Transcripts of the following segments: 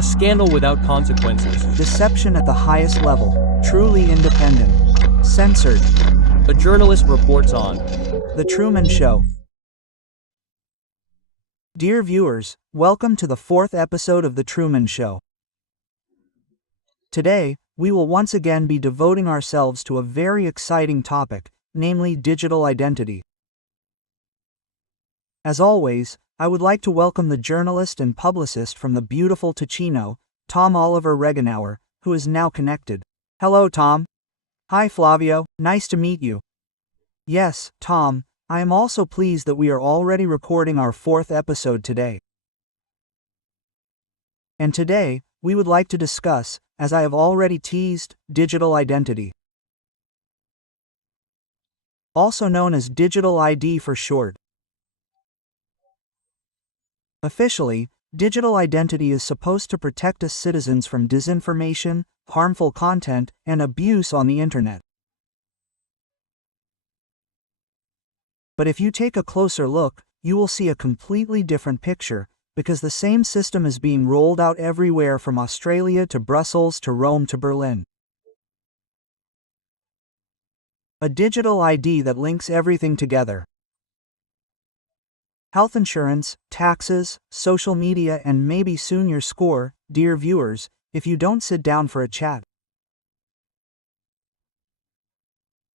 A scandal without consequences. Deception at the highest level. Truly independent. Censored. A journalist reports on. The Truman Show. Dear viewers, welcome to the 4th episode of The Truman Show. Today, we will once again be devoting ourselves to a very exciting topic, namely digital identity. As always, I would like to welcome the journalist and publicist from the beautiful Ticino, Tom Oliver Regenauer, who is now connected. Hello, Tom. Hi, Flavio, nice to meet you. Yes, Tom, I am also pleased that we are already recording our 4th episode today. And today, we would like to discuss, as I have already teased, digital identity. Also known as digital ID for short. Officially, digital identity is supposed to protect us citizens from disinformation, harmful content, and abuse on the internet. But if you take a closer look, you will see a completely different picture, because the same system is being rolled out everywhere from Australia to Brussels to Rome to Berlin. A digital ID that links everything together. Health insurance, taxes, social media, and maybe soon your score, dear viewers, if you don't sit down for a chat.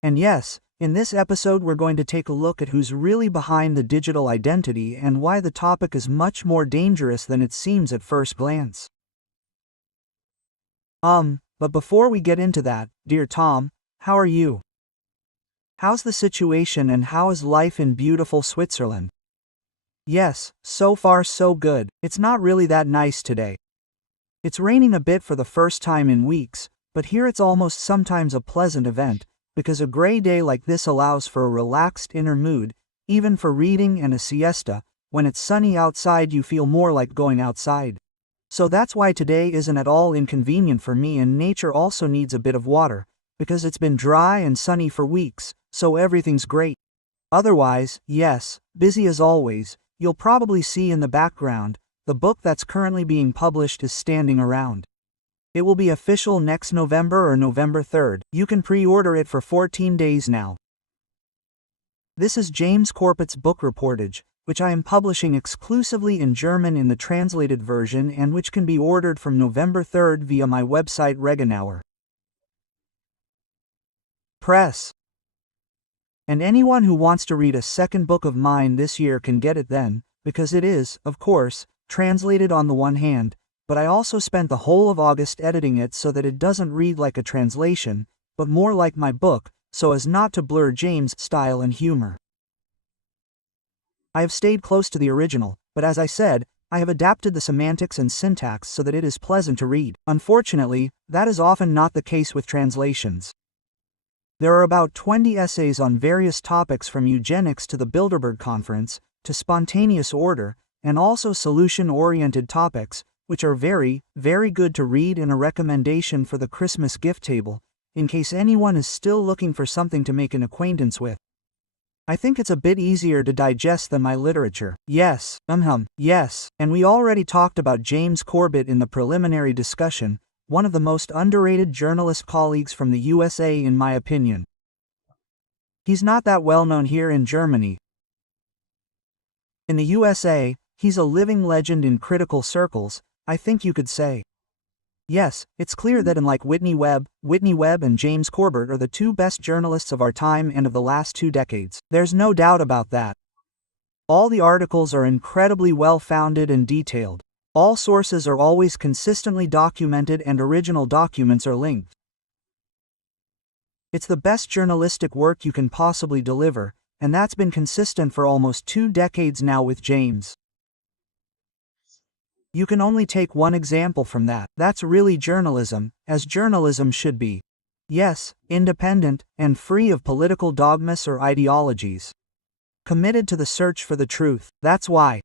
And yes, in this episode we're going to take a look at who's really behind the digital identity and why the topic is much more dangerous than it seems at first glance. But before we get into that, dear Tom, how are you? How's the situation and how is life in beautiful Switzerland? Yes, so far so good. It's not really that nice today. It's raining a bit for the first time in weeks, but here it's almost sometimes a pleasant event, because a gray day like this allows for a relaxed inner mood, even for reading and a siesta. When it's sunny outside you feel more like going outside. So that's why today isn't at all inconvenient for me, and nature also needs a bit of water, because it's been dry and sunny for weeks, so everything's great. Otherwise, yes, busy as always. You'll probably see in the background, the book that's currently being published is standing around. It will be official next November or November 3rd. You can pre-order it for 14 days now. This is James Corpett's book reportage, which I am publishing exclusively in German in the translated version and which can be ordered from November 3rd via my website Regenauer. Press. And anyone who wants to read a second book of mine this year can get it then, because it is, of course, translated on the one hand, but I also spent the whole of August editing it so that it doesn't read like a translation, but more like my book, so as not to blur James' style and humor. I have stayed close to the original, but as I said, I have adapted the semantics and syntax so that it is pleasant to read. Unfortunately, that is often not the case with translations. There are about 20 essays on various topics from eugenics to the Bilderberg Conference, to spontaneous order, and also solution-oriented topics, which are very, very good to read, in a recommendation for the Christmas gift table, in case anyone is still looking for something to make an acquaintance with. I think it's a bit easier to digest than my literature. Yes, yes, and we already talked about James Corbett in the preliminary discussion, one of the most underrated journalist colleagues from the USA in my opinion. He's not that well known here in Germany. In the USA, he's a living legend in critical circles, I think you could say. Yes, it's clear that unlike Whitney Webb and James Corbett are the two best journalists of our time and of the last 2 decades. There's no doubt about that. All the articles are incredibly well-founded and detailed. All sources are always consistently documented and original documents are linked. It's the best journalistic work you can possibly deliver, and that's been consistent for almost 2 decades now with James. You can only take one example from that. That's really journalism, as journalism should be. Yes, independent, and free of political dogmas or ideologies. Committed to the search for the truth. That's why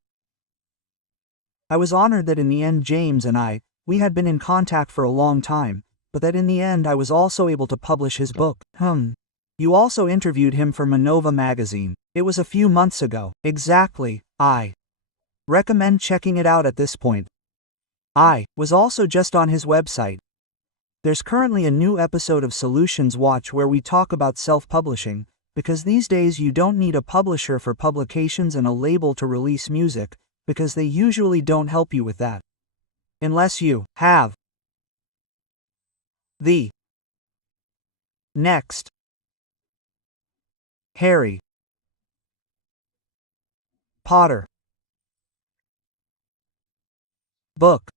I was honored that in the end James and we had been in contact for a long time, but that in the end I was also able to publish his book. You also interviewed him for Manova magazine. It was a few months ago. Exactly. I recommend checking it out at this point. I was also just on his website. There's currently a new episode of Solutions Watch where we talk about self-publishing, because these days you don't need a publisher for publications and a label to release music, because they usually don't help you with that. Unless you have the next Harry Potter book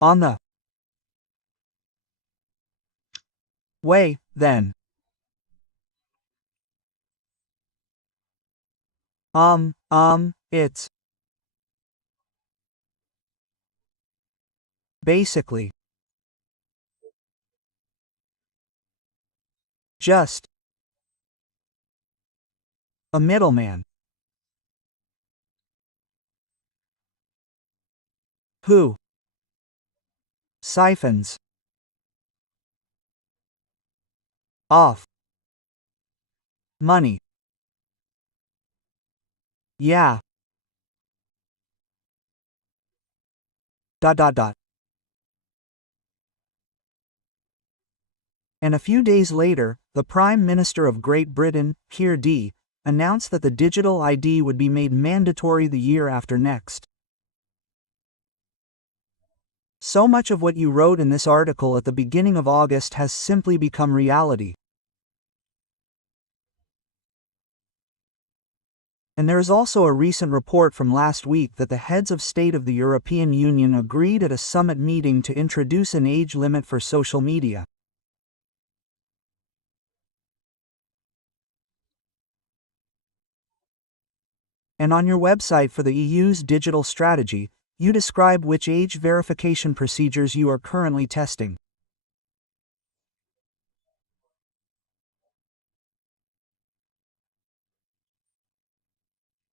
on the way, then it's basically just a middleman who siphons off money. Yeah. Dot dot dot. And a few days later, the Prime Minister of Great Britain, Keir D, announced that the digital ID would be made mandatory the year after next. So much of what you wrote in this article at the beginning of August has simply become reality. And there is also a recent report from last week that the heads of state of the European Union agreed at a summit meeting to introduce an age limit for social media. And on your website for the EU's digital strategy, you describe which age verification procedures you are currently testing.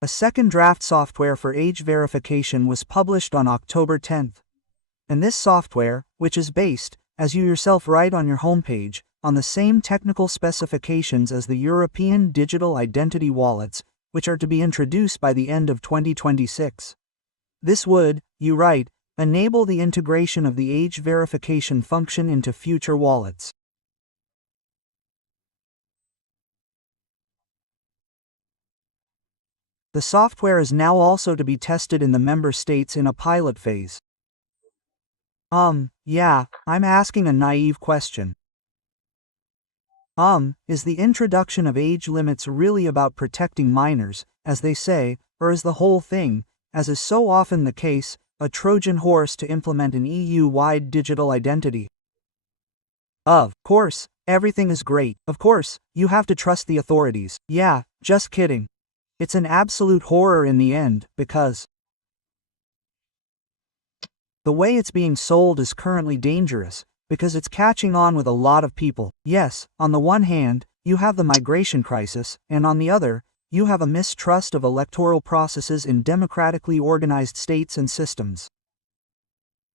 A second draft software for age verification was published on October 10th. And this software, which is based, as you yourself write on your homepage, on the same technical specifications as the European digital identity wallets, which are to be introduced by the end of 2026. This would, you write, enable the integration of the age verification function into future wallets. The software is now also to be tested in the member states in a pilot phase. Yeah, I'm asking a naive question. Is the introduction of age limits really about protecting minors, as they say, or is the whole thing, as is so often the case, a Trojan horse to implement an EU-wide digital identity? Of course, everything is great. Of course, you have to trust the authorities. Yeah, just kidding. It's an absolute horror in the end, because the way it's being sold is currently dangerous, because it's catching on with a lot of people. Yes, on the one hand, you have the migration crisis, and on the other, you have a mistrust of electoral processes in democratically organized states and systems.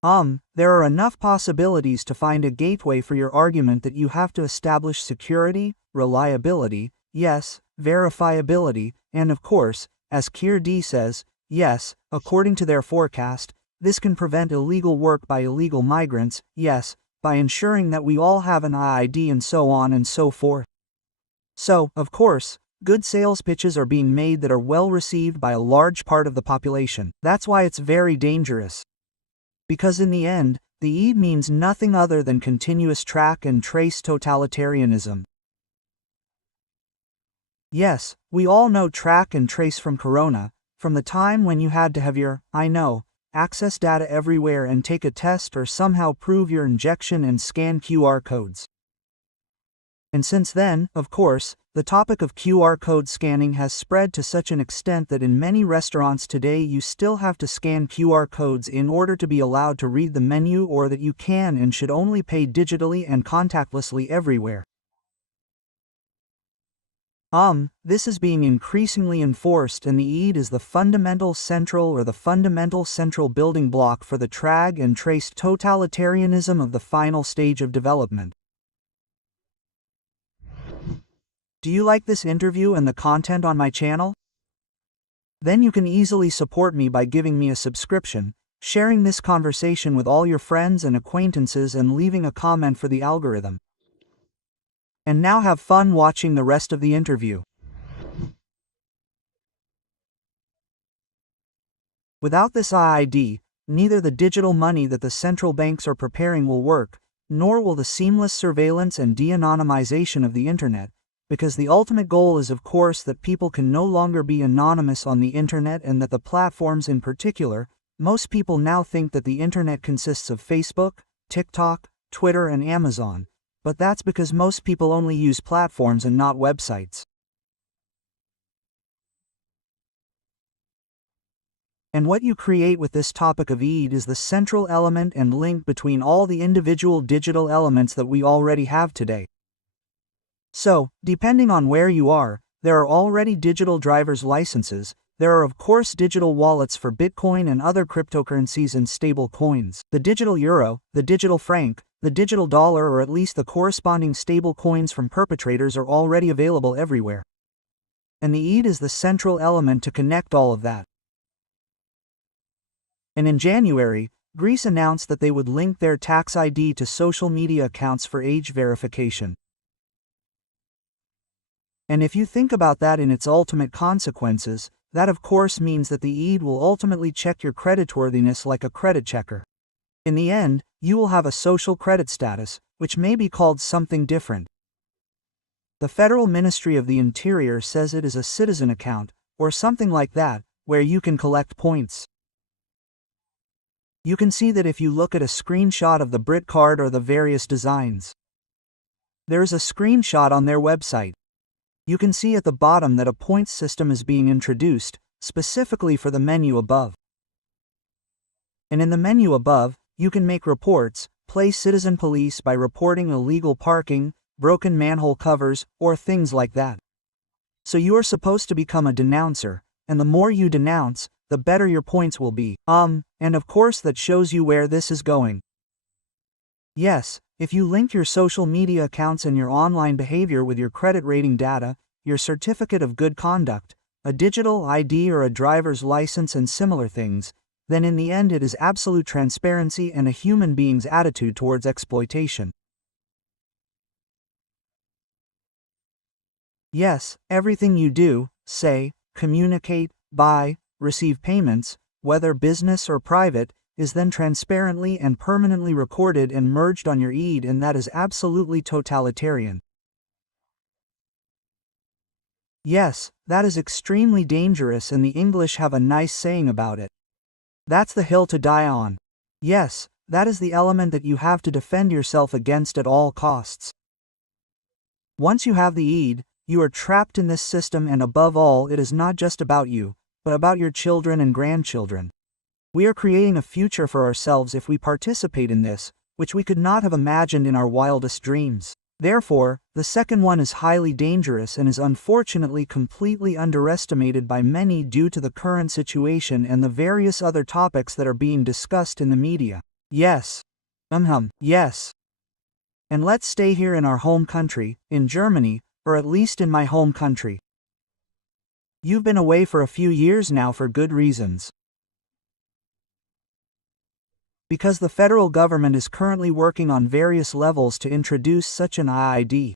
There are enough possibilities to find a gateway for your argument that you have to establish security, reliability, yes, verifiability, and of course, as Keir D says, yes, according to their forecast, this can prevent illegal work by illegal migrants, yes, by ensuring that we all have an ID and so on and so forth. So, of course, good sales pitches are being made that are well received by a large part of the population. That's why it's very dangerous. Because in the end, the E means nothing other than continuous track and trace totalitarianism. Yes, we all know track and trace from Corona, from the time when you had to have your, I know, access data everywhere and take a test or somehow prove your injection and scan QR codes. And since then, of course, the topic of QR code scanning has spread to such an extent that in many restaurants today you still have to scan QR codes in order to be allowed to read the menu, or that you can and should only pay digitally and contactlessly everywhere. This is being increasingly enforced, and the EID is the fundamental central building block for the track and trace totalitarianism of the final stage of development. Do you like this interview and the content on my channel? Then you can easily support me by giving me a subscription, sharing this conversation with all your friends and acquaintances, and leaving a comment for the algorithm. And now have fun watching the rest of the interview. Without this IID, neither the digital money that the central banks are preparing will work, nor will the seamless surveillance and de-anonymization of the internet, because the ultimate goal is, of course, that people can no longer be anonymous on the internet, and that the platforms in particular. Most people now think that the internet consists of Facebook, TikTok, Twitter, and Amazon, but that's because most people only use platforms and not websites. And what you create with this topic of Eid is the central element and link between all the individual digital elements that we already have today. So, depending on where you are, there are already digital driver's licenses. There are of course digital wallets for Bitcoin and other cryptocurrencies and stable coins. The digital euro, the digital franc, the digital dollar, or at least the corresponding stable coins from perpetrators, are already available everywhere. And the Eid is the central element to connect all of that. And in January, Greece announced that they would link their tax ID to social media accounts for age verification. And if you think about that in its ultimate consequences, that of course means that the Eid will ultimately check your creditworthiness like a credit checker. In the end, you will have a social credit status, which may be called something different. The Federal Ministry of the Interior says it is a citizen account, or something like that, where you can collect points. You can see that if you look at a screenshot of the Brit card or the various designs. There is a screenshot on their website. You can see at the bottom that a points system is being introduced, specifically for the menu above. And in the menu above, you can make reports, play citizen police by reporting illegal parking, broken manhole covers, or things like that. So you are supposed to become a denouncer, and the more you denounce, the better your points will be. And of course that shows you where this is going. Yes, if you link your social media accounts and your online behavior with your credit rating data, your certificate of good conduct, a digital ID or a driver's license and similar things, then in the end it is absolute transparency and a human being's attitude towards exploitation. Yes, everything you do, say, communicate, buy, receive payments, whether business or private, is then transparently and permanently recorded and merged on your Eid, and that is absolutely totalitarian. Yes, that is extremely dangerous, and the English have a nice saying about it. That's the hill to die on. Yes, that is the element that you have to defend yourself against at all costs. Once you have the Eid, you are trapped in this system, and above all, it is not just about you, but about your children and grandchildren. We are creating a future for ourselves if we participate in this, which we could not have imagined in our wildest dreams. Therefore, the second one is highly dangerous and is unfortunately completely underestimated by many due to the current situation and the various other topics that are being discussed in the media. Yes. Yes. And let's stay here in our home country, in Germany, or at least in my home country. You've been away for a few years now for good reasons. Because the federal government is currently working on various levels to introduce such an IID.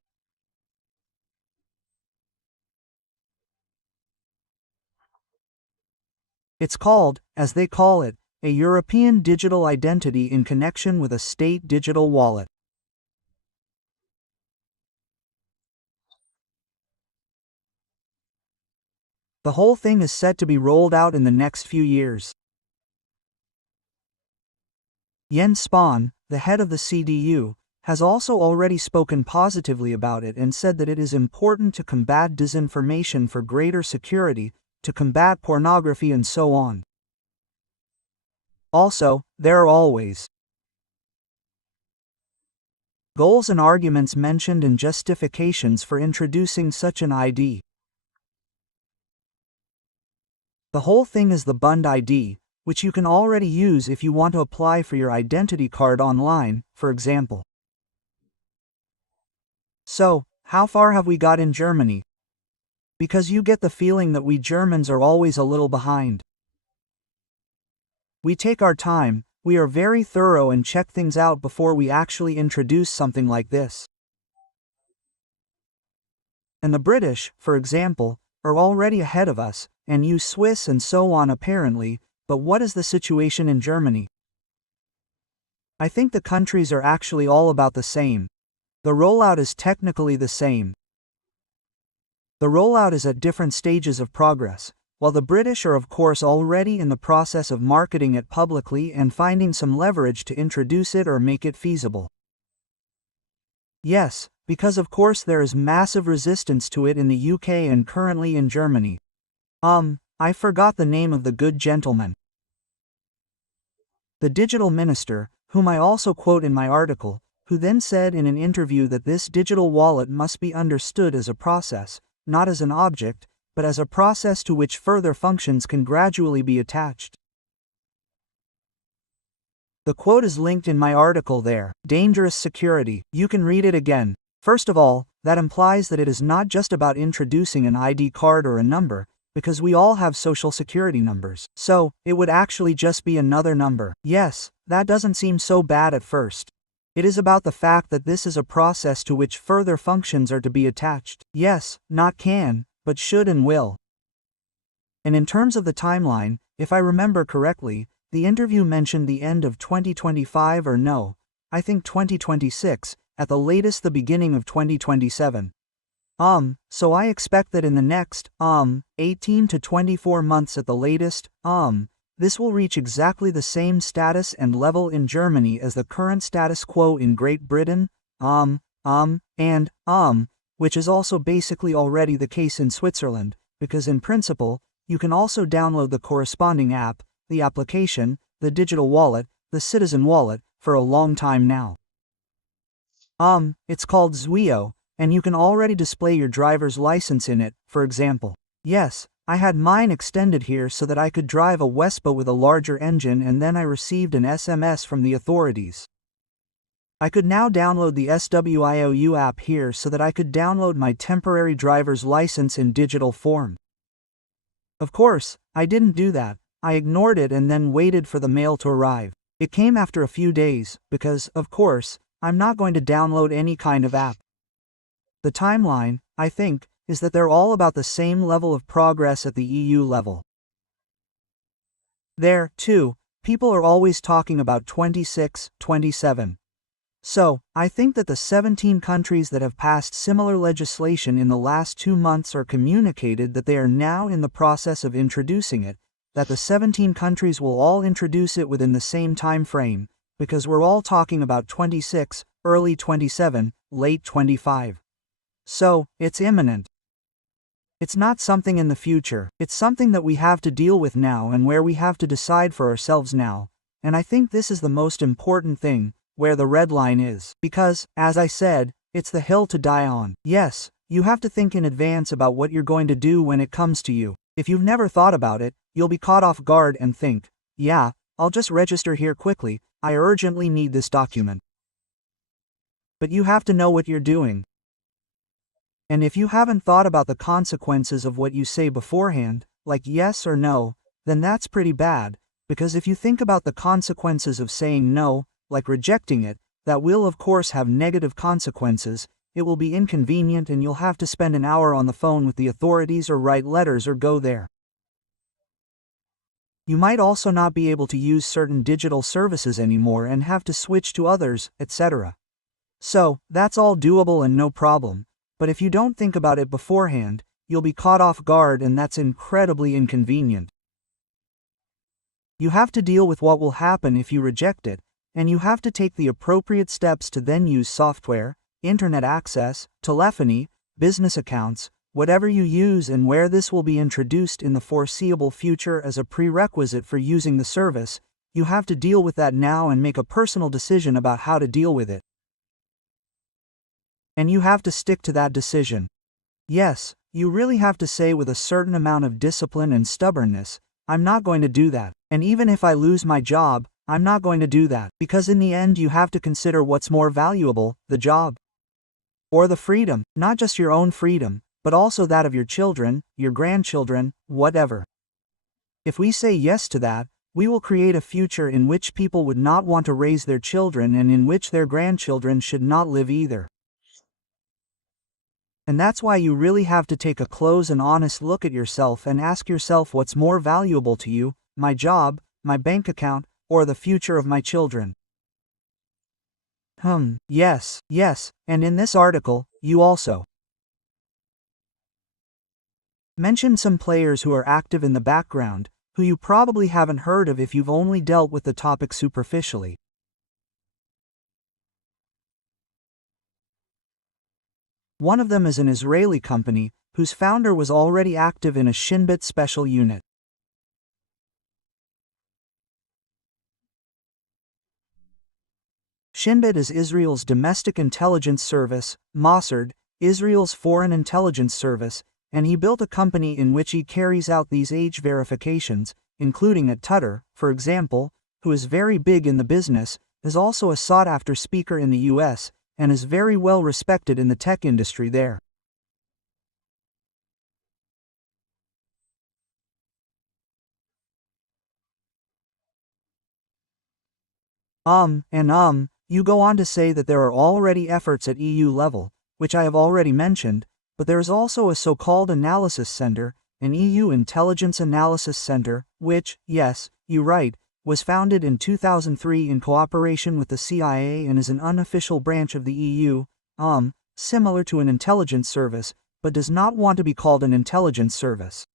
It's called, as they call it, a European digital identity in connection with a state digital wallet. The whole thing is set to be rolled out in the next few years. Jens Spahn, the head of the CDU, has also already spoken positively about it and said that it is important to combat disinformation for greater security, to combat pornography and so on. Also, there are always goals and arguments mentioned and justifications for introducing such an ID. The whole thing is the Bund ID, which you can already use if you want to apply for your identity card online, for example. So, how far have we got in Germany? Because you get the feeling that we Germans are always a little behind. We take our time, we are very thorough and check things out before we actually introduce something like this. And the British, for example, are already ahead of us, and use Swiss and so on apparently, but what is the situation in Germany? I think the countries are actually all about the same. The rollout is technically the same. The rollout is at different stages of progress, while the British are of course already in the process of marketing it publicly and finding some leverage to introduce it or make it feasible. Yes, because of course there is massive resistance to it in the UK and currently in Germany. I forgot the name of the good gentleman. The digital minister, whom I also quote in my article, who then said in an interview that this digital wallet must be understood as a process, not as an object, but as a process to which further functions can gradually be attached. The quote is linked in my article there. Dangerous security. You can read it again. First of all, that implies that it is not just about introducing an ID card or a number, because we all have social security numbers. So, it would actually just be another number. Yes, that doesn't seem so bad at first. It is about the fact that this is a process to which further functions are to be attached. Yes, not can, but should and will. And in terms of the timeline, if I remember correctly, the interview mentioned the end of 2025 or no, I think 2026, at the latest the beginning of 2027. So I expect that in the next, 18 to 24 months at the latest, this will reach exactly the same status and level in Germany as the current status quo in Great Britain, which is also basically already the case in Switzerland, because in principle, you can also download the corresponding app, the application, the digital wallet, the citizen wallet, for a long time now. It's called Zwio, and you can already display your driver's license in it, for example. Yes, I had mine extended here so that I could drive a Vespa with a larger engine, and then I received an SMS from the authorities. I could now download the SWIOU app here so that I could download my temporary driver's license in digital form. Of course, I didn't do that. I ignored it and then waited for the mail to arrive. It came after a few days, because, of course, I'm not going to download any kind of app. The timeline, I think, is that they're all about the same level of progress at the EU level. There, too, people are always talking about 26, 27. So, I think that the 17 countries that have passed similar legislation in the last 2 months are communicated that they are now in the process of introducing it, that the 17 countries will all introduce it within the same time frame, because we're all talking about 26, early 27, late 25. So, it's imminent. It's not something in the future, it's something that we have to deal with now and where we have to decide for ourselves now, and I think this is the most important thing, where the red line is. Because, as I said, it's the hill to die on. Yes, you have to think in advance about what you're going to do when it comes to you. If you've never thought about it, you'll be caught off guard and think, yeah, I'll just register here quickly, I urgently need this document. But you have to know what you're doing. And if you haven't thought about the consequences of what you say beforehand, like yes or no, then that's pretty bad, because if you think about the consequences of saying no, like rejecting it, that will of course have negative consequences, it will be inconvenient and you'll have to spend an hour on the phone with the authorities or write letters or go there. You might also not be able to use certain digital services anymore and have to switch to others, etc. So, that's all doable and no problem. But if you don't think about it beforehand, you'll be caught off guard and that's incredibly inconvenient. You have to deal with what will happen if you reject it, and you have to take the appropriate steps to then use software, internet access, telephony, business accounts, whatever you use, and where this will be introduced in the foreseeable future as a prerequisite for using the service, you have to deal with that now and make a personal decision about how to deal with it. And you have to stick to that decision. Yes, you really have to say with a certain amount of discipline and stubbornness, I'm not going to do that. And even if I lose my job, I'm not going to do that. Because in the end you have to consider what's more valuable, the job or the freedom, not just your own freedom, but also that of your children, your grandchildren, whatever. If we say yes to that, we will create a future in which people would not want to raise their children and in which their grandchildren should not live either. And that's why you really have to take a close and honest look at yourself and ask yourself what's more valuable to you, my job, my bank account, or the future of my children. Yes, and in this article, you also mentioned some players who are active in the background, who you probably haven't heard of if you've only dealt with the topic superficially. One of them is an Israeli company, whose founder was already active in a Shin Bet special unit. Shin Bet is Israel's domestic intelligence service, Mossad, Israel's foreign intelligence service, and he built a company in which he carries out these age verifications, including at Tutter, for example, who is very big in the business, is also a sought-after speaker in the US, and is very well respected in the tech industry there. You go on to say that there are already efforts at EU level, which I have already mentioned, but there is also a so-called analysis center, an EU Intelligence Analysis Center, which, yes, you're right, was founded in 2003 in cooperation with the CIA and is an unofficial branch of the EU, similar to an intelligence service, but does not want to be called an intelligence service.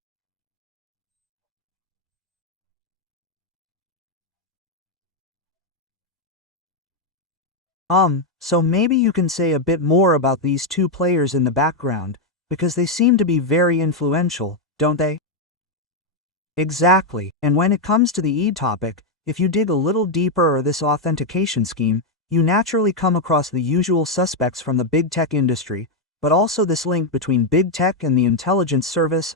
So maybe you can say a bit more about these two players in the background, because they seem to be very influential, don't they? Exactly, and when it comes to the E topic, if you dig a little deeper or this authentication scheme, you naturally come across the usual suspects from the big tech industry, but also this link between big tech and the intelligence service,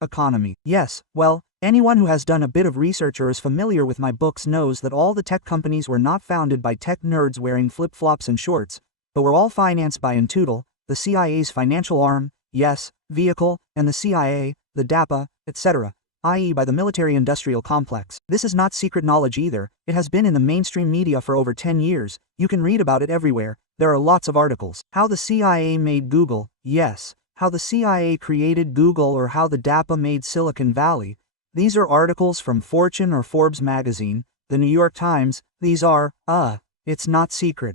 economy. Yes, well, anyone who has done a bit of research or is familiar with my books knows that all the tech companies were not founded by tech nerds wearing flip-flops and shorts, but were all financed by Intuitel, the CIA's financial arm, yes, vehicle, and the CIA, the DAPA, etc., i.e. by the military-industrial complex. This is not secret knowledge either, it has been in the mainstream media for over 10 years, you can read about it everywhere, there are lots of articles. How the CIA made Google, yes. How the CIA created Google or how the DAPA made Silicon Valley. These are articles from Fortune or Forbes magazine, the New York Times, these are, it's not secret.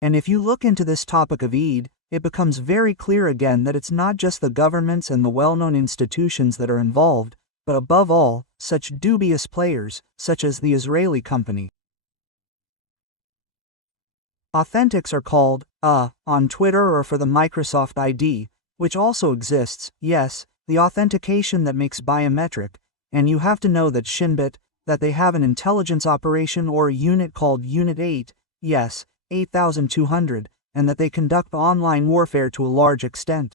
And if you look into this topic of EID, it becomes very clear again that it's not just the governments and the well-known institutions that are involved, but above all, such dubious players, such as the Israeli company. Authentics are called, on Twitter or for the Microsoft ID, which also exists, yes, the authentication that makes biometric, and you have to know that Shin Bet, that they have an intelligence operation or a unit called Unit 8, yes, 8200, and that they conduct online warfare to a large extent.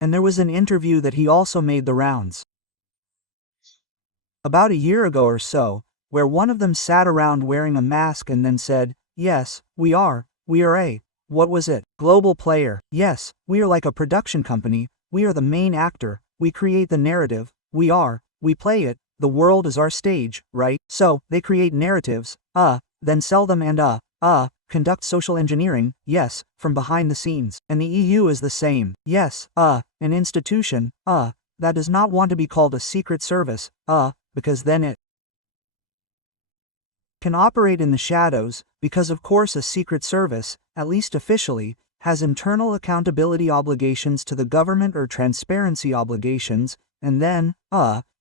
And there was an interview that he also made the rounds about a year ago or so, where one of them sat around wearing a mask and then said, yes, we are a, what was it, global player, yes, we are like a production company, we are the main actor, we create the narrative, we play it, the world is our stage, right? So, they create narratives, then sell them and conduct social engineering, yes, from behind the scenes. And the EU is the same, yes, an institution, that does not want to be called a secret service, because then it can operate in the shadows, because of course a secret service, at least officially, has internal accountability obligations to the government or transparency obligations, and then,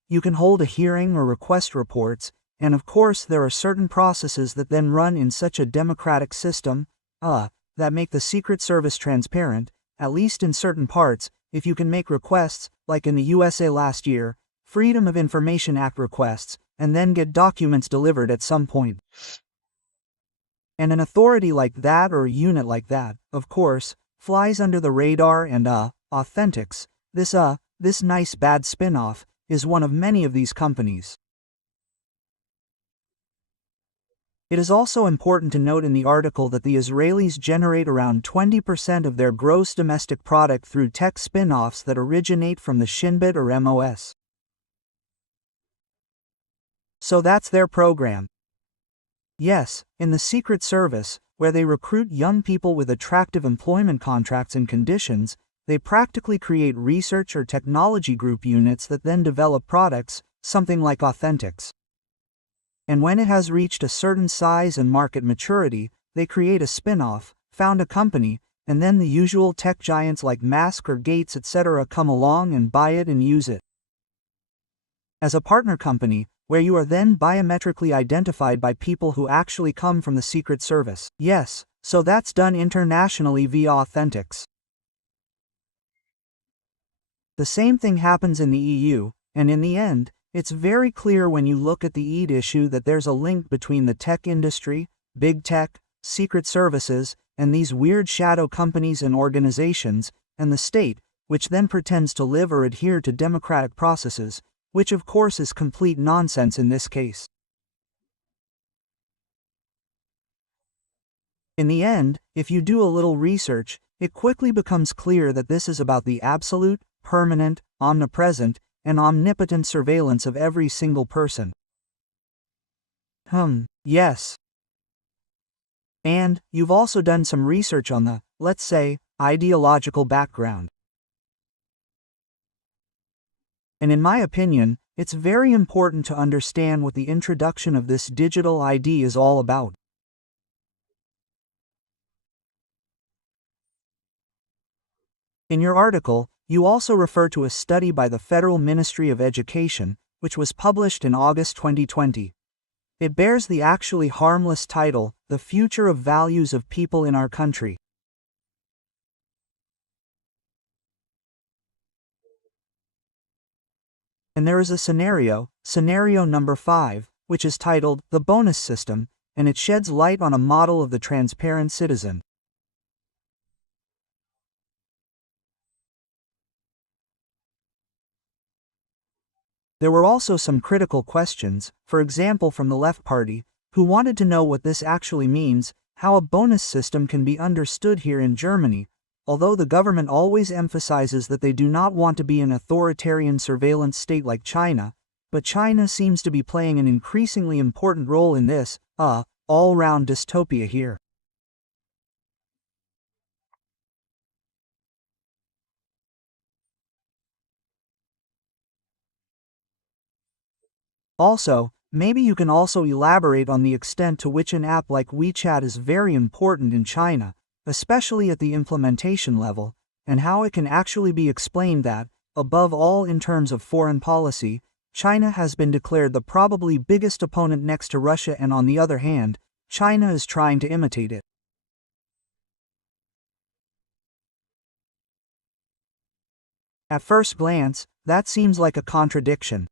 you can hold a hearing or request reports, and of course there are certain processes that then run in such a democratic system, that make the Secret Service transparent, at least in certain parts, if you can make requests, like in the USA last year, Freedom of Information Act requests, and then get documents delivered at some point. And an authority like that or a unit like that, of course, flies under the radar and, Authentics, this nice bad spin-off, is one of many of these companies. It is also important to note in the article that the Israelis generate around 20% of their gross domestic product through tech spin-offs that originate from the Shinbit or MOS. So that's their program. Yes, in the Secret Service, where they recruit young people with attractive employment contracts and conditions, they practically create research or technology group units that then develop products, something like Authentics. And when it has reached a certain size and market maturity, they create a spin-off, found a company, and then the usual tech giants like Musk or Gates etc. come along and buy it and use it as a partner company, where you are then biometrically identified by people who actually come from the Secret Service. Yes, so that's done internationally via Authentics. The same thing happens in the EU, and in the end, it's very clear when you look at the EAD issue that there's a link between the tech industry, big tech, secret services, and these weird shadow companies and organizations, and the state, which then pretends to live or adhere to democratic processes, which of course is complete nonsense in this case. In the end, if you do a little research, it quickly becomes clear that this is about the absolute, permanent, omnipresent, and omnipotent surveillance of every single person. Yes. And you've also done some research on the, let's say, ideological background. And in my opinion, it's very important to understand what the introduction of this digital ID is all about. In your article, you also refer to a study by the Federal Ministry of Education, which was published in August 2020. It bears the actually harmless title, The Future of Values of People in Our Country. And there is a scenario number 5, which is titled, The Bonus System, and it sheds light on a model of the transparent citizen. There were also some critical questions, for example from the Left Party, who wanted to know what this actually means, how a bonus system can be understood here in Germany, although the government always emphasizes that they do not want to be an authoritarian surveillance state like China, but China seems to be playing an increasingly important role in this, all-round dystopia here. Also, maybe you can also elaborate on the extent to which an app like WeChat is very important in China, especially at the implementation level, and how it can actually be explained that, above all in terms of foreign policy, China has been declared the probably biggest opponent next to Russia, and on the other hand, China is trying to imitate it. At first glance, that seems like a contradiction.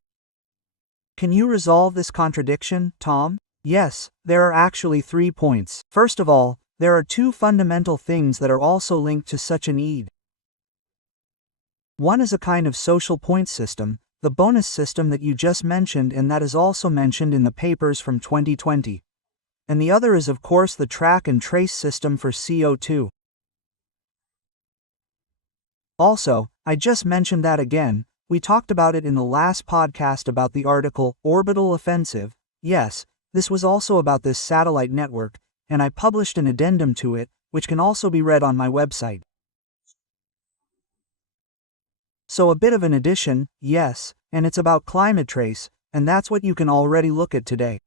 Can you resolve this contradiction, Tom? Yes, there are actually 3 points. First of all, there are 2 fundamental things that are also linked to such an EAD. One is a kind of social point system, the bonus system that you just mentioned, and that is also mentioned in the papers from 2020. And the other is of course the track and trace system for CO2. Also, I just mentioned that again. We talked about it in the last podcast about the article, Orbital Offensive. Yes, this was also about this satellite network, and I published an addendum to it, which can also be read on my website. So a bit of an addition, yes, and it's about climate trace, and that's what you can already look at today.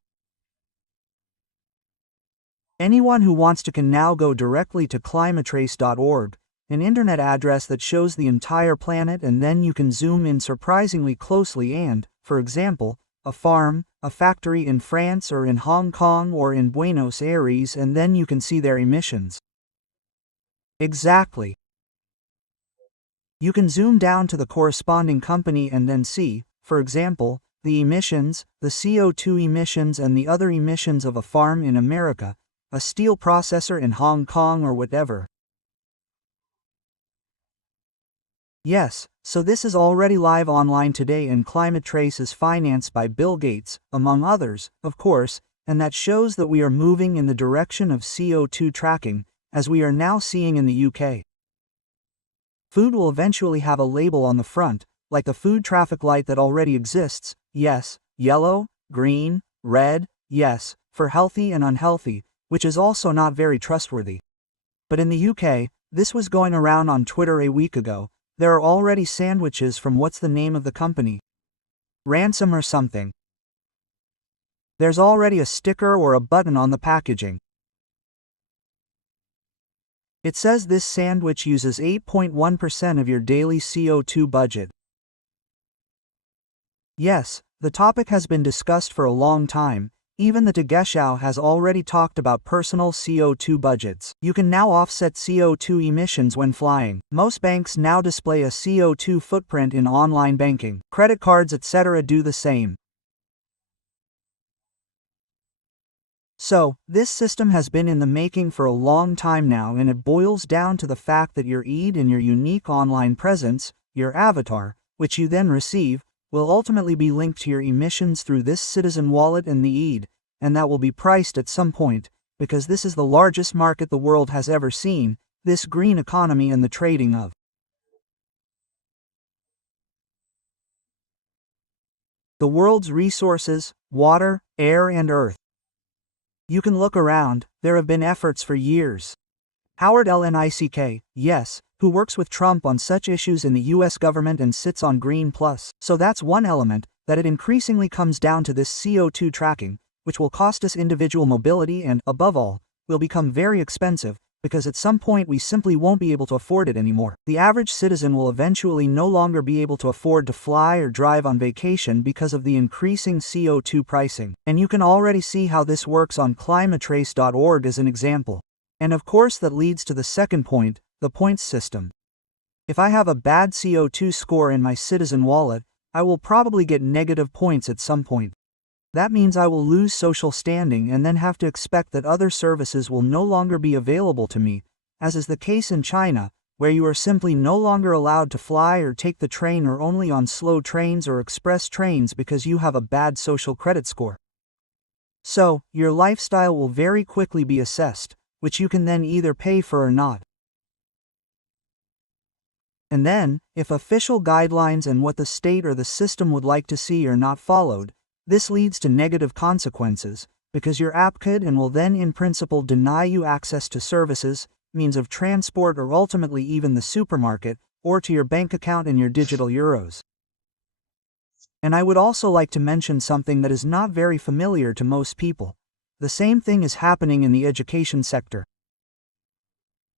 Anyone who wants to can now go directly to climatrace.org, an internet address that shows the entire planet, and then you can zoom in surprisingly closely and, for example, a farm, a factory in France or in Hong Kong or in Buenos Aires, and then you can see their emissions. Exactly. You can zoom down to the corresponding company and then see, for example, the emissions, the CO2 emissions and the other emissions of a farm in America, a steel processor in Hong Kong or whatever. Yes, so this is already live online today, and Climate Trace is financed by Bill Gates, among others, of course, and that shows that we are moving in the direction of CO2 tracking, as we are now seeing in the UK. Food will eventually have a label on the front, like the food traffic light that already exists, yes, yellow, green, red, yes, for healthy and unhealthy, which is also not very trustworthy. But in the UK, this was going around on Twitter a week ago, there are already sandwiches from what's the name of the company? Ransom or something. There's already a sticker or a button on the packaging. It says this sandwich uses 8.1% of your daily CO2 budget. Yes, the topic has been discussed for a long time. Even the Tagesschau has already talked about personal CO2 budgets. You can now offset CO2 emissions when flying. Most banks now display a CO2 footprint in online banking. Credit cards, etc. do the same. So, this system has been in the making for a long time now, and it boils down to the fact that your EID and your unique online presence, your avatar, which you then receive, will ultimately be linked to your emissions through this citizen wallet and the EID, and that will be priced at some point, because this is the largest market the world has ever seen, this green economy and the trading of the world's resources, water, air and earth. You can look around, there have been efforts for years. Howard Lnick, yes, who works with Trump on such issues in the US government and sits on Green Plus. So that's one element, that it increasingly comes down to this CO2 tracking, which will cost us individual mobility and, above all, will become very expensive, because at some point we simply won't be able to afford it anymore. The average citizen will eventually no longer be able to afford to fly or drive on vacation because of the increasing CO2 pricing. And you can already see how this works on climatrace.org as an example. And of course that leads to the second point, the points system. If I have a bad CO2 score in my citizen wallet, I will probably get negative points at some point. That means I will lose social standing and then have to expect that other services will no longer be available to me, as is the case in China, where you are simply no longer allowed to fly or take the train or only on slow trains or express trains because you have a bad social credit score. So, your lifestyle will very quickly be assessed, which you can then either pay for or not. And then, if official guidelines and what the state or the system would like to see are not followed, this leads to negative consequences, because your app could and will then in principle deny you access to services, means of transport or ultimately even the supermarket, or to your bank account and your digital euros. And I would also like to mention something that is not very familiar to most people. The same thing is happening in the education sector.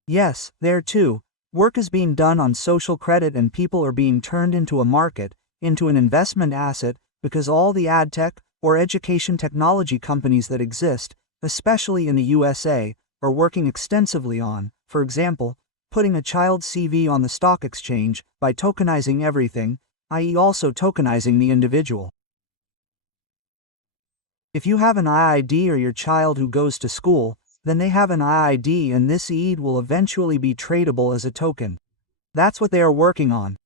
Yes, there too, work is being done on social credit and people are being turned into a market, into an investment asset, because all the ad tech or education technology companies that exist, especially in the USA, are working extensively on, for example, putting a child's CV on the stock exchange by tokenizing everything, i.e. also tokenizing the individual. If you have an IID or your child who goes to school, then they have an IID and this EID will eventually be tradable as a token. That's what they are working on.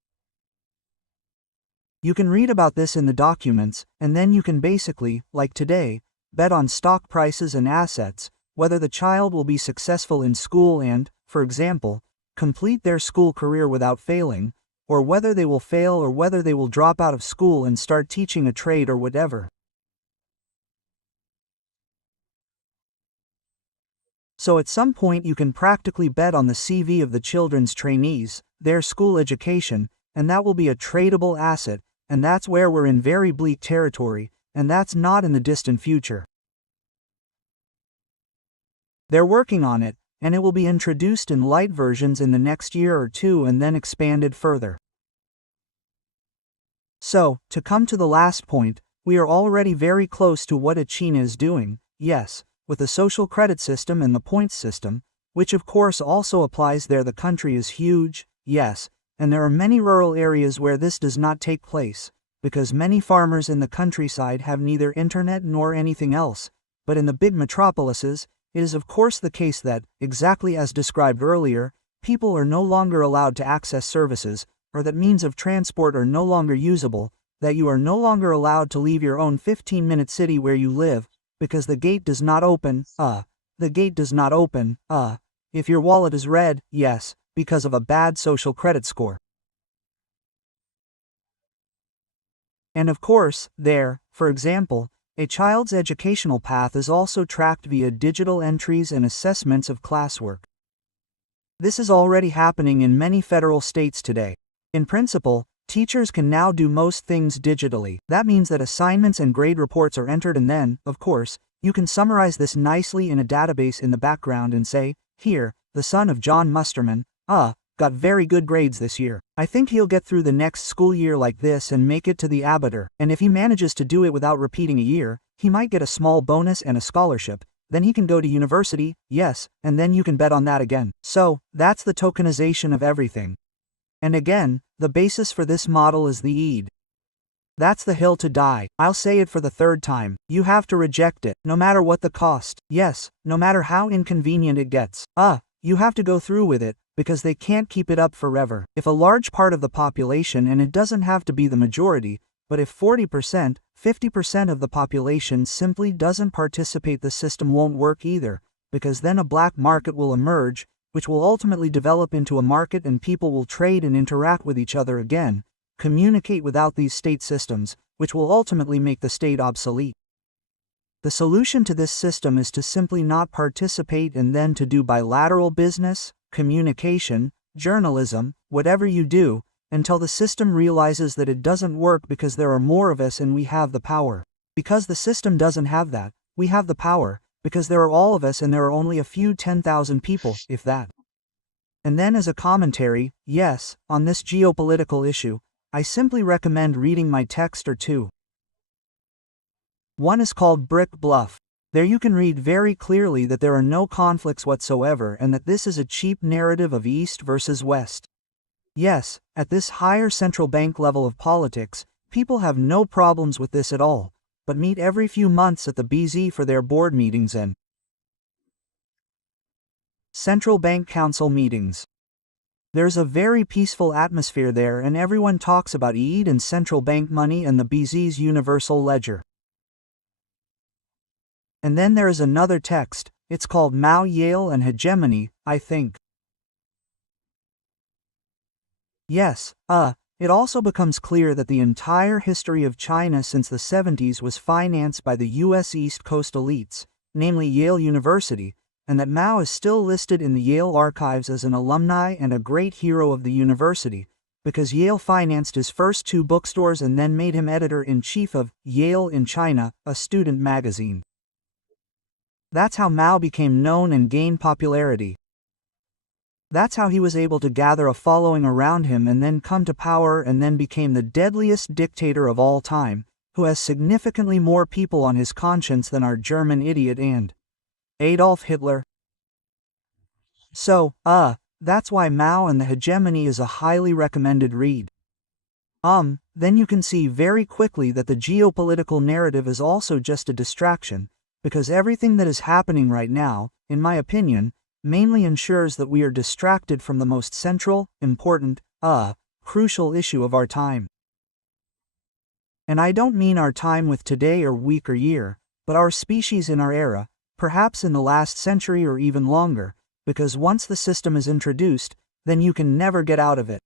You can read about this in the documents, and then you can basically, like today, bet on stock prices and assets, whether the child will be successful in school and, for example, complete their school career without failing, or whether they will fail or whether they will drop out of school and start teaching a trade or whatever. So at some point you can practically bet on the CV of the children's trainees, their school education, and that will be a tradable asset, and that's where we're in very bleak territory, and that's not in the distant future. They're working on it, and it will be introduced in light versions in the next year or two and then expanded further. So, to come to the last point, we are already very close to what China is doing, yes, with the social credit system and the points system, which of course also applies there. The country is huge, yes, and there are many rural areas where this does not take place, because many farmers in the countryside have neither internet nor anything else, but in the big metropolises, it is of course the case that, exactly as described earlier, people are no longer allowed to access services, or that means of transport are no longer usable, that you are no longer allowed to leave your own 15-minute city where you live, because the gate does not open, the gate does not open, if your wallet is red, yes, because of a bad social credit score. And of course, for example, a child's educational path is also tracked via digital entries and assessments of classwork. This is already happening in many federal states today. In principle, teachers can now do most things digitally. That means that assignments and grade reports are entered, and then, of course, you can summarize this nicely in a database in the background and say, here, the son of John Musterman, got very good grades this year. I think he'll get through the next school year like this and make it to the abater, and if he manages to do it without repeating a year, he might get a small bonus and a scholarship. Then he can go to university, yes, and then you can bet on that again. So, that's the tokenization of everything. And again, the basis for this model is the EID. That's the hill to die. I'll say it for the third time. You have to reject it, no matter what the cost. Yes, no matter how inconvenient it gets. You have to go through with it, because they can't keep it up forever. If a large part of the population, and it doesn't have to be the majority, but if 40%, 50% of the population simply doesn't participate, the system won't work either, because then a black market will emerge, which will ultimately develop into a market, and people will trade and interact with each other again, communicate without these state systems, which will ultimately make the state obsolete. The solution to this system is to simply not participate, and then to do bilateral business, communication, journalism, whatever you do, until the system realizes that it doesn't work, because there are more of us and we have the power. Because the system doesn't have that, we have the power, because there are all of us and there are only a few 10,000 people, if that. And then as a commentary, yes, on this geopolitical issue, I simply recommend reading my text or two. One is called Brick Bluff. There you can read very clearly that there are no conflicts whatsoever, and that this is a cheap narrative of East versus West. Yes, at this higher central bank level of politics, people have no problems with this at all, but meet every few months at the BZ for their board meetings and central bank council meetings. There's a very peaceful atmosphere there, and everyone talks about EID and central bank money and the BZ's universal ledger. And then there is another text, it's called Mao, Yale and Hegemony, I think. Yes, it also becomes clear that the entire history of China since the 70s was financed by the US East Coast elites, namely Yale University, and that Mao is still listed in the Yale archives as an alumni and a great hero of the university, because Yale financed his first 2 bookstores and then made him editor-in-chief of Yale in China, a student magazine. That's how Mao became known and gained popularity. That's how he was able to gather a following around him and then come to power, and then became the deadliest dictator of all time, who has significantly more people on his conscience than our German idiot and Adolf Hitler. So, that's why Mao and the Hegemony is a highly recommended read. Then you can see very quickly that the geopolitical narrative is also just a distraction, because everything that is happening right now, in my opinion, mainly ensures that we are distracted from the most central, important, crucial issue of our time. And I don't mean our time with today or week or year, but our species in our era, perhaps in the last century or even longer, because once the system is introduced, then you can never get out of it.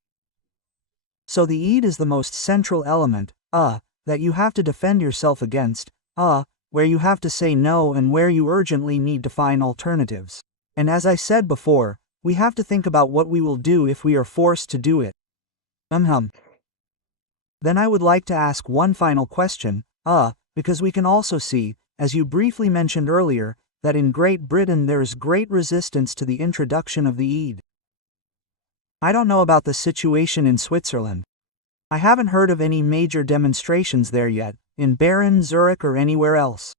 So the EID is the most central element, that you have to defend yourself against, where you have to say no and where you urgently need to find alternatives. And as I said before, we have to think about what we will do if we are forced to do it. Then I would like to ask one final question, because we can also see, as you briefly mentioned earlier, that in Great Britain there is great resistance to the introduction of the EID. I don't know about the situation in Switzerland. I haven't heard of any major demonstrations there yet, in Bern, Zurich or anywhere else.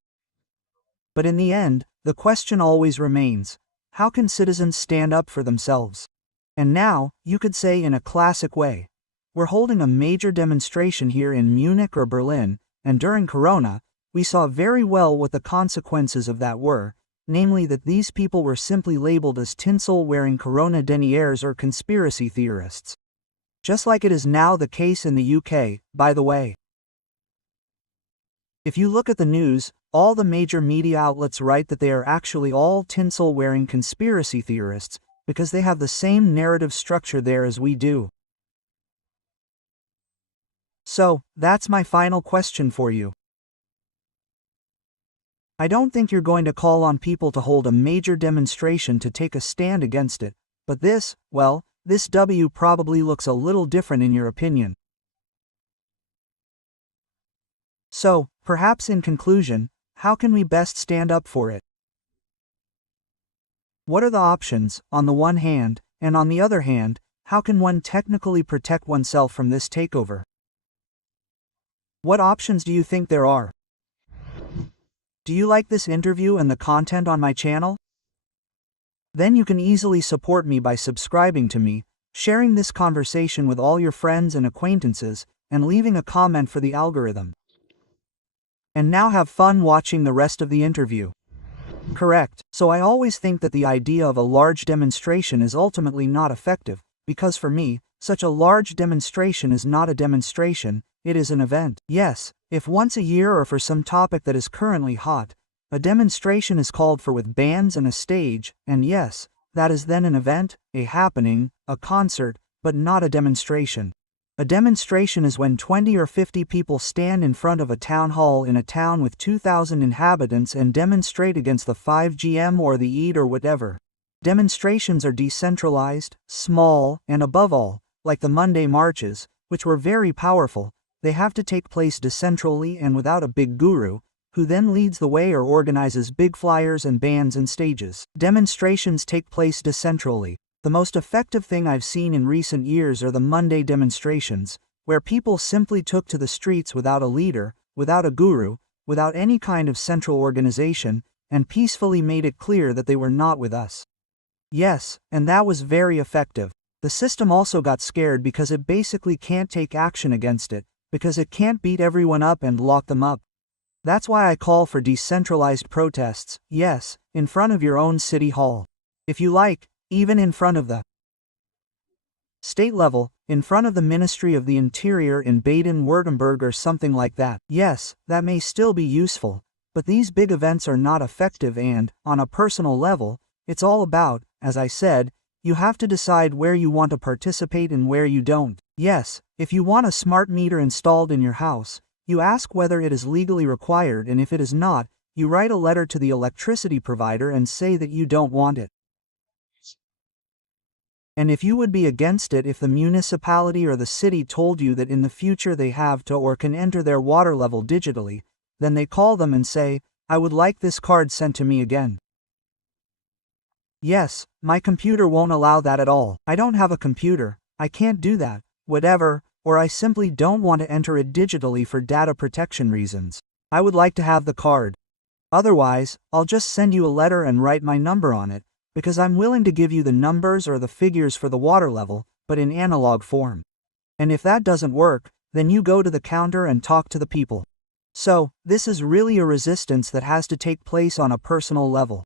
But in the end, the question always remains, how can citizens stand up for themselves? And now, you could say in a classic way, we're holding a major demonstration here in Munich or Berlin, and during Corona, we saw very well what the consequences of that were, namely that these people were simply labeled as tinsel-wearing Corona deniers or conspiracy theorists. Just like it is now the case in the UK, by the way. If you look at the news, all the major media outlets write that they are actually all tinsel-wearing conspiracy theorists, because they have the same narrative structure there as we do. So, that's my final question for you. I don't think you're going to call on people to hold a major demonstration to take a stand against it, but this W probably looks a little different in your opinion. So, perhaps in conclusion, how can we best stand up for it? What are the options, on the one hand, and on the other hand, how can one technically protect oneself from this takeover? What options do you think there are? Do you like this interview and the content on my channel? Then you can easily support me by subscribing to me, sharing this conversation with all your friends and acquaintances, and leaving a comment for the algorithm. And now have fun watching the rest of the interview. Correct. So I always think that the idea of a large demonstration is ultimately not effective, because for me, such a large demonstration is not a demonstration, it is an event. Yes, if once a year or for some topic that is currently hot, a demonstration is called for with bands and a stage, and yes, that is then an event, a happening, a concert, but not a demonstration. A demonstration is when 20 or 50 people stand in front of a town hall in a town with 2,000 inhabitants and demonstrate against the 5GM or the EAT or whatever. Demonstrations are decentralized, small, and above all, like the Monday marches, which were very powerful, they have to take place decentrally and without a big guru, who then leads the way or organizes big flyers and bands and stages. Demonstrations take place decentrally. The most effective thing I've seen in recent years are the Monday demonstrations, where people simply took to the streets without a leader, without a guru, without any kind of central organization, and peacefully made it clear that they were not with us. Yes, and that was very effective. The system also got scared because it basically can't take action against it, because it can't beat everyone up and lock them up. That's why I call for decentralized protests, yes, in front of your own city hall. If you like, even in front of the state level, in front of the Ministry of the Interior in Baden-Württemberg or something like that. Yes, that may still be useful, but these big events are not effective and, on a personal level, it's all about, as I said, you have to decide where you want to participate and where you don't. Yes, if you want a smart meter installed in your house, you ask whether it is legally required, and if it is not, you write a letter to the electricity provider and say that you don't want it. And if you would be against it if the municipality or the city told you that in the future they have to or can enter their water level digitally, then they call them and say, I would like this card sent to me again. Yes, my computer won't allow that at all. I don't have a computer, I can't do that, whatever, or I simply don't want to enter it digitally for data protection reasons. I would like to have the card. Otherwise, I'll just send you a letter and write my number on it, because I'm willing to give you the numbers or the figures for the water level, but in analog form. And if that doesn't work, then you go to the counter and talk to the people. So, this is really a resistance that has to take place on a personal level.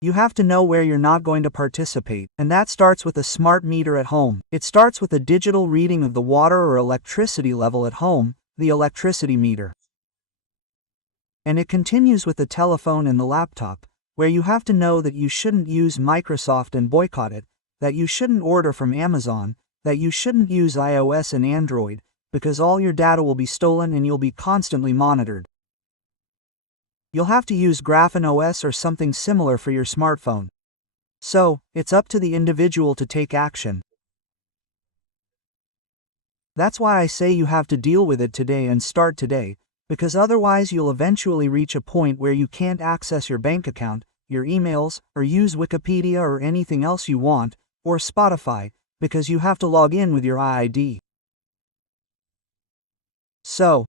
You have to know where you're not going to participate, and that starts with a smart meter at home. It starts with a digital reading of the water or electricity level at home, the electricity meter. And it continues with the telephone and the laptop, where you have to know that you shouldn't use Microsoft and boycott it, that you shouldn't order from Amazon, that you shouldn't use iOS and Android, because all your data will be stolen and you'll be constantly monitored. You'll have to use Graphene OS or something similar for your smartphone. So, it's up to the individual to take action. That's why I say you have to deal with it today and start today, because otherwise you'll eventually reach a point where you can't access your bank account, your emails, or use Wikipedia or anything else you want, or Spotify, because you have to log in with your IID. So,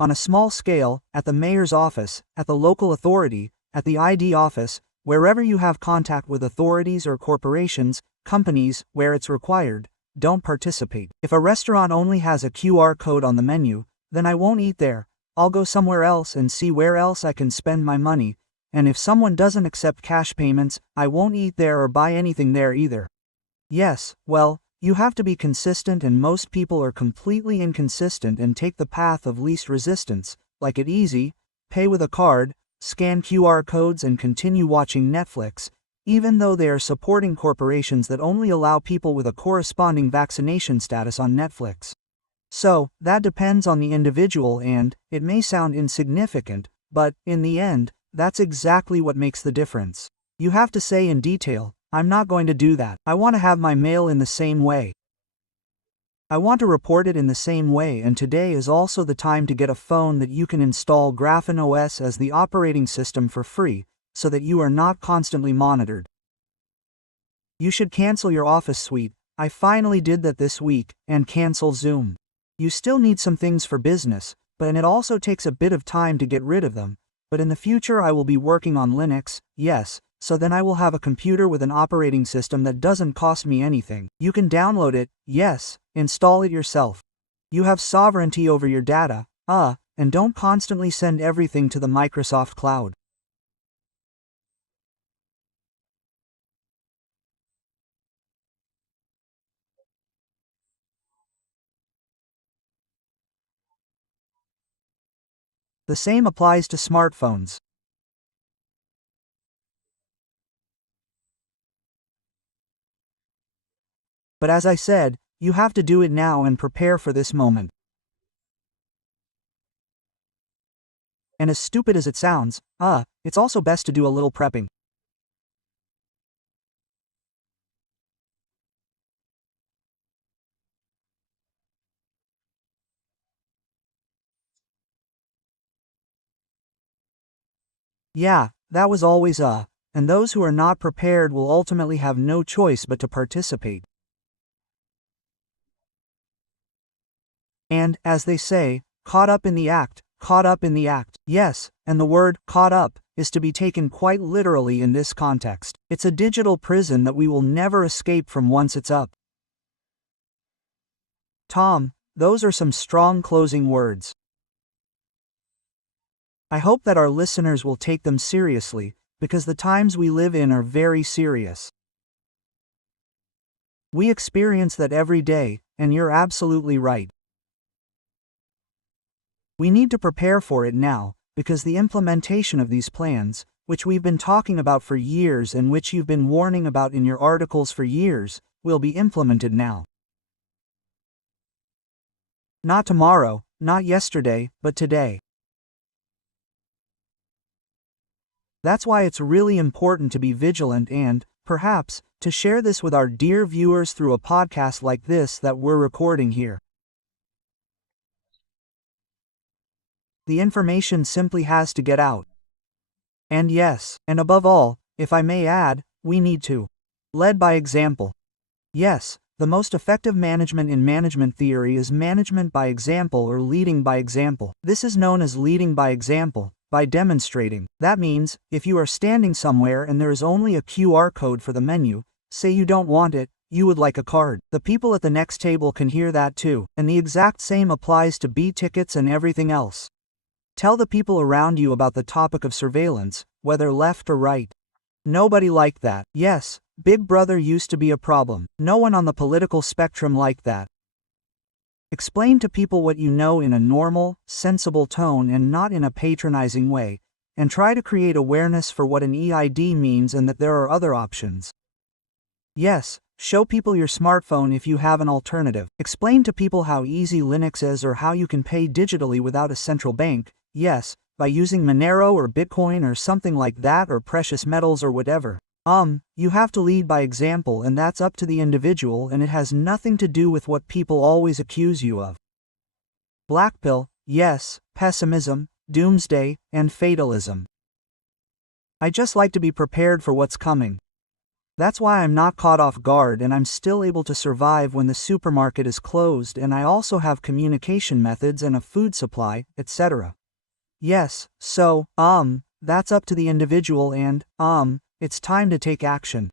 on a small scale, at the mayor's office, at the local authority, at the ID office, wherever you have contact with authorities or corporations, companies, where it's required, don't participate. If a restaurant only has a QR code on the menu, then I won't eat there, I'll go somewhere else and see where else I can spend my money, and if someone doesn't accept cash payments, I won't eat there or buy anything there either. Yes, well, you have to be consistent, and most people are completely inconsistent and take the path of least resistance, like it easy, pay with a card, scan QR codes and continue watching Netflix, even though they are supporting corporations that only allow people with a corresponding vaccination status on Netflix. So, that depends on the individual and, it may sound insignificant, but, in the end, that's exactly what makes the difference. You have to say in detail, I'm not going to do that. I want to have my mail in the same way. I want to report it in the same way, and today is also the time to get a phone that you can install Graphene OS as the operating system for free, so that you are not constantly monitored. You should cancel your Office suite. I finally did that this week, and cancel Zoom. You still need some things for business, and it also takes a bit of time to get rid of them, but in the future I will be working on Linux, yes, so then I will have a computer with an operating system that doesn't cost me anything. You can download it, yes, install it yourself. You have sovereignty over your data, and don't constantly send everything to the Microsoft cloud. The same applies to smartphones. But as I said, you have to do it now and prepare for this moment. And as stupid as it sounds, it's also best to do a little prepping. Yeah, that was always and those who are not prepared will ultimately have no choice but to participate. And, as they say, caught up in the act, caught up in the act. Yes, and the word caught up is to be taken quite literally in this context. It's a digital prison that we will never escape from once it's up. Tom, those are some strong closing words. I hope that our listeners will take them seriously, because the times we live in are very serious. We experience that every day, and you're absolutely right. We need to prepare for it now, because the implementation of these plans, which we've been talking about for years and which you've been warning about in your articles for years, will be implemented now. Not tomorrow, not yesterday, but today. That's why it's really important to be vigilant and, perhaps, to share this with our dear viewers through a podcast like this that we're recording here. The information simply has to get out. And yes, and above all, if I may add, we need to lead by example. Yes, the most effective management in management theory is management by example or leading by example. This is known as leading by example, by demonstrating. That means, if you are standing somewhere and there is only a QR code for the menu, say you don't want it, you would like a card. The people at the next table can hear that too, and the exact same applies to B tickets and everything else. Tell the people around you about the topic of surveillance, whether left or right. Nobody liked that. Yes, Big Brother used to be a problem. No one on the political spectrum liked that. Explain to people what you know in a normal, sensible tone and not in a patronizing way, and try to create awareness for what an EID means and that there are other options. Yes, show people your smartphone if you have an alternative. Explain to people how easy Linux is or how you can pay digitally without a central bank, yes, by using Monero or Bitcoin or something like that or precious metals or whatever. You have to lead by example, and that's up to the individual, and it has nothing to do with what people always accuse you of. Black pill, yes, pessimism, doomsday, and fatalism. I just like to be prepared for what's coming. That's why I'm not caught off guard and I'm still able to survive when the supermarket is closed, and I also have communication methods and a food supply, etc. Yes, so, that's up to the individual and, it's time to take action.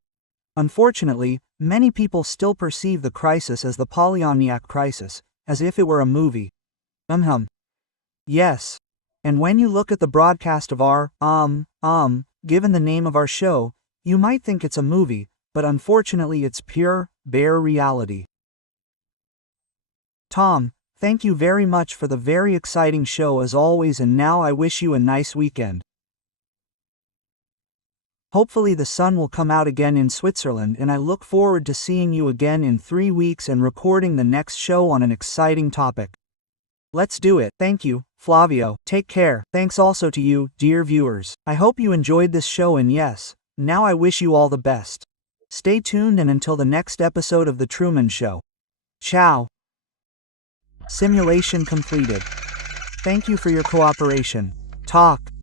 Unfortunately, many people still perceive the crisis as the Polyomniac crisis, as if it were a movie. Yes. And when you look at the broadcast of our, given the name of our show, you might think it's a movie, but unfortunately it's pure, bare reality. Tom, Thank you very much for the very exciting show as always, and now I wish you a nice weekend. Hopefully the sun will come out again in Switzerland, and I look forward to seeing you again in 3 weeks and recording the next show on an exciting topic. Let's do it. Thank you, Flavio. Take care. Thanks also to you, dear viewers. I hope you enjoyed this show, and yes, now I wish you all the best. Stay tuned and until the next episode of The Truman Show. Ciao. Simulation completed. Thank you for your cooperation. Talk.